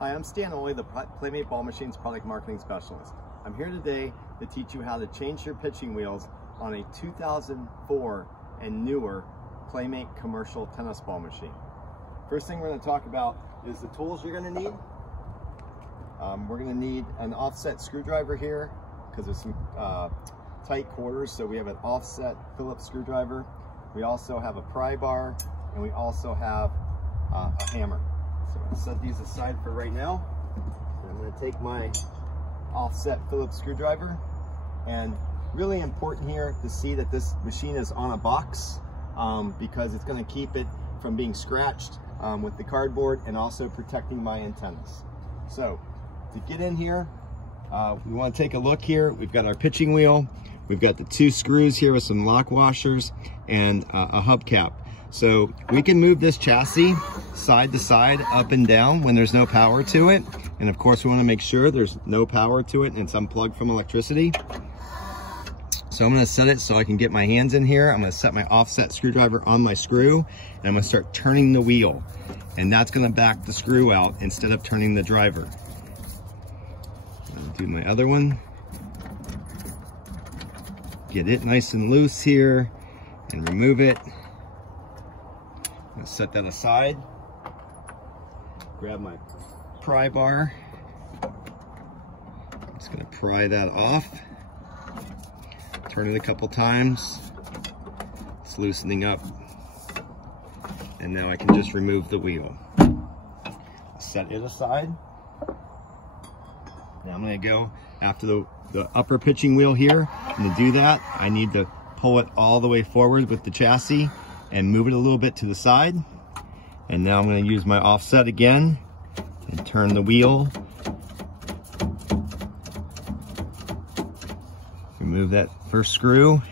Hi, I'm Stan Oley, the Playmate Ball Machines Product Marketing Specialist. I'm here today to teach you how to change your pitching wheels on a 2004 and newer Playmate commercial tennis ball machine. First thing we're going to talk about is the tools you're going to need. We're going to need an offset screwdriver here because there's some tight quarters, so we have an offset Phillips screwdriver. We also have a pry bar, and we also have a hammer. So I'm going to set these aside for right now. I'm going to take my offset Phillips screwdriver, and really important here to see that this machine is on a box because it's going to keep it from being scratched with the cardboard and also protecting my antennas. So to get in here, we want to take a look here. We've got our pitching wheel. We've got the 2 screws here with some lock washers and a hubcap. So we can move this chassis side to side, up and down when there's no power to it. And of course we want to make sure there's no power to it and it's unplugged from electricity. So I'm going to set it so I can get my hands in here. I'm going to set my offset screwdriver on my screw, and I'm going to start turning the wheel. And that's going to back the screw out instead of turning the driver. I'll do my other one. Get it nice and loose here and remove it. I'm going to set that aside. Grab my pry bar. I'm just going to pry that off. Turn it a couple times. It's loosening up. And now I can just remove the wheel. Set it aside. Now I'm going to go after the upper pitching wheel here. And to do that, I need to pull it all the way forward with the chassis and move it a little bit to the side. And now I'm going to use my offset again and turn the wheel. Remove that first screw.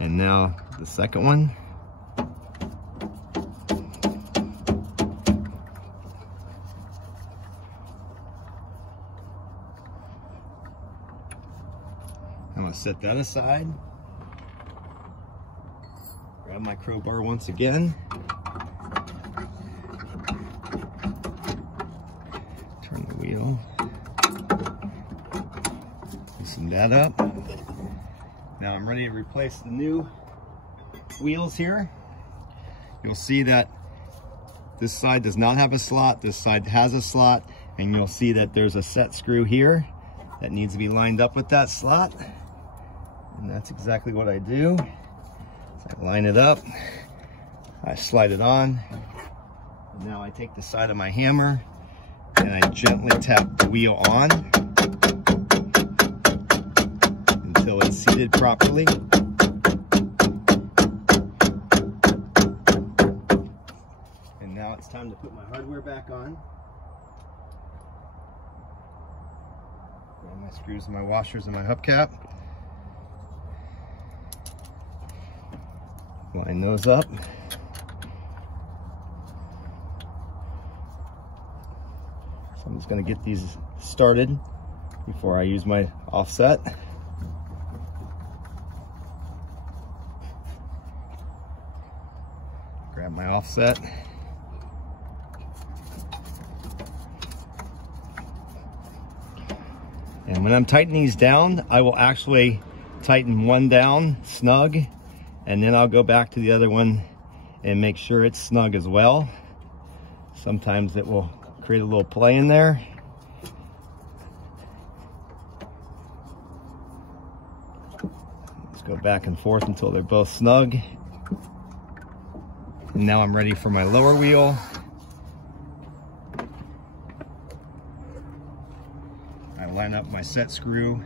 And now the second one. I'm going to set that aside. Grab my crowbar once again. Turn the wheel. Loosen that up. Now I'm ready to replace the new wheels here. You'll see that this side does not have a slot. This side has a slot. And you'll see that there's a set screw here that needs to be lined up with that slot. And that's exactly what I do. So I line it up, I slide it on, and now I take the side of my hammer and I gently tap the wheel on until it's seated properly. And now it's time to put my hardware back on. Grab my screws and my washers and my hubcap. Line those up. So I'm just going to get these started before I use my offset. Grab my offset. And when I'm tightening these down, I will actually tighten one down snug, and then I'll go back to the other one and make sure it's snug as well. Sometimes it will create a little play in there. Let's go back and forth until they're both snug. And now I'm ready for my lower wheel. I line up my set screw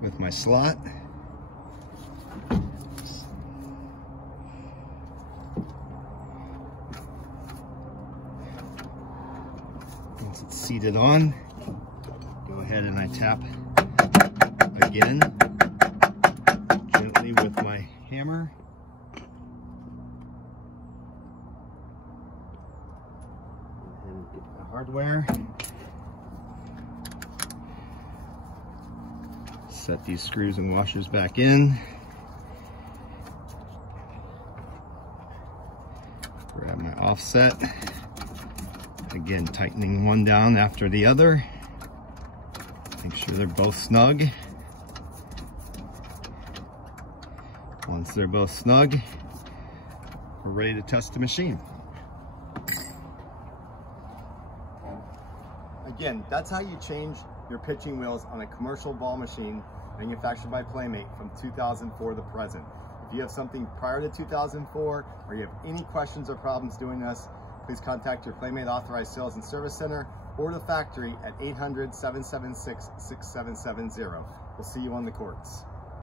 with my slot. Once it's seated on, go ahead and I tap again, gently with my hammer. And get the hardware. Set these screws and washers back in. Grab my offset Again, tightening one down after the other. Make sure they're both snug. Once they're both snug, we're ready to test the machine. Again, that's how you change your pitching wheels on a commercial ball machine manufactured by Playmate from 2004 to present. If you have something prior to 2004 or you have any questions or problems doing this, please contact your Playmate Authorized Sales and Service Center or the factory at 800-776-6770. We'll see you on the courts.